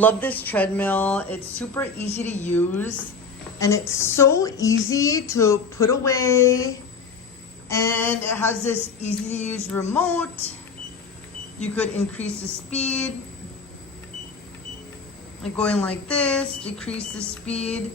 love this treadmill. It's super easy to use and it's so easy to put away. And it has this easy to use remote. You could increase the speed, like going like this, decrease the speed,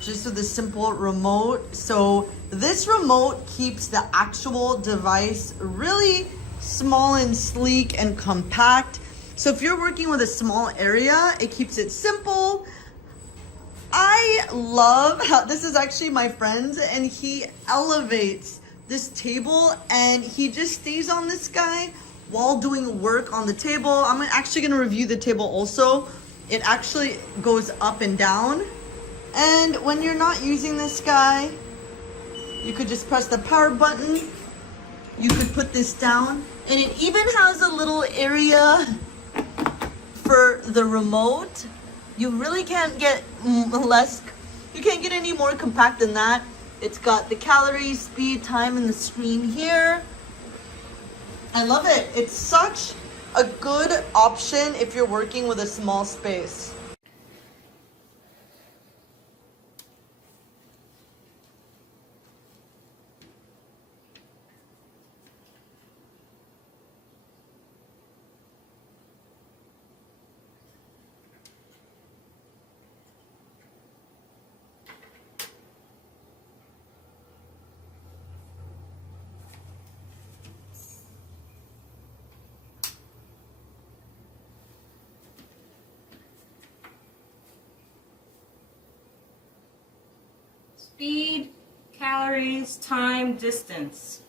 just with a simple remote. So this remote keeps the actual device really small and sleek and compact. So if you're working with a small area, it keeps it simple. I love how this is actually my friend's, and he elevates this table and he just stays on this guy while doing work on the table. I'm actually going to review the table also. It actually goes up and down. And when you're not using this guy, you could just press the power button. You could put this down, and it even has a little area for the remote. You really can't get you can't get any more compact than that. It's got the calories, speed, time, and the screen here. I love it. It's such a good option if you're working with a small space. Speed, calories, time, distance.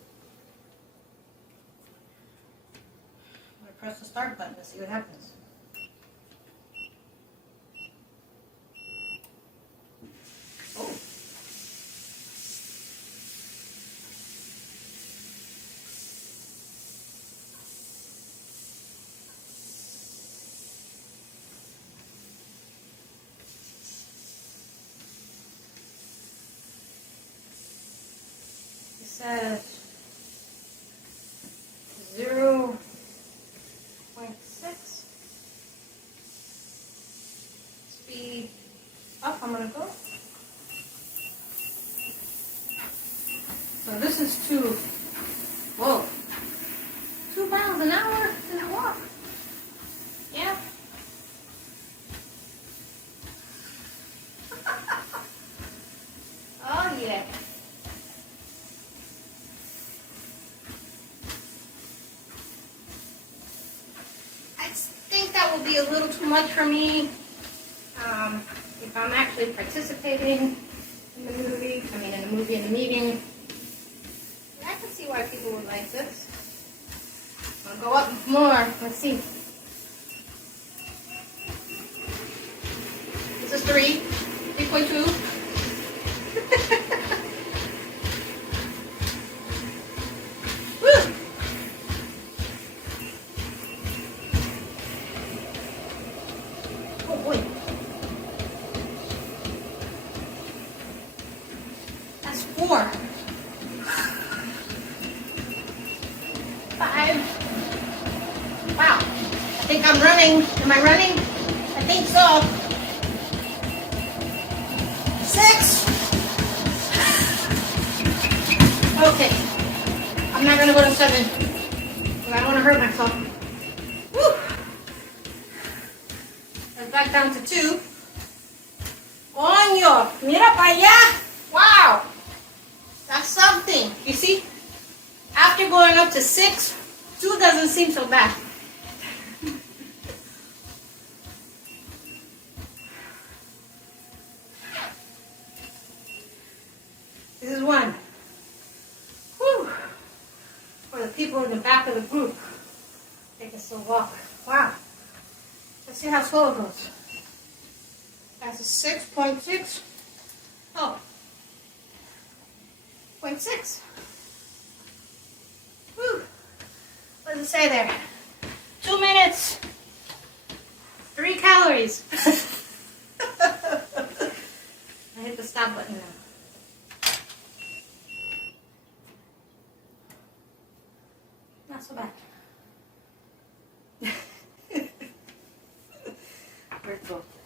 I'm going to press the start button to see what happens. Oh. It says 0.6 speed up. I'm gonna go. So this is 2 miles an hour in a walk. Yeah. Oh yeah. That will be a little too much for me if I'm actually participating in the movie, in the meeting. I can see why people would like this. I'll go up more. Let's see. This is 3.2. Oh boy. That's 4. 5. Wow. I think I'm running. Am I running? I think so. 6. Okay. I'm not going to go to 7. Because I don't want to hurt myself. Woo. Back down to 2. Coño, mira para allá. Wow. That's something. You see? After going up to 6, 2 doesn't seem so bad. This is 1. Whew. For the people in the back of the group. Take a slow walk. Wow. Let's see how slow it goes. That's a 6.6. Oh. 0.6. Whew. What does it say there? 2 minutes. 3 calories. I hit the stop button now. Not so bad. both.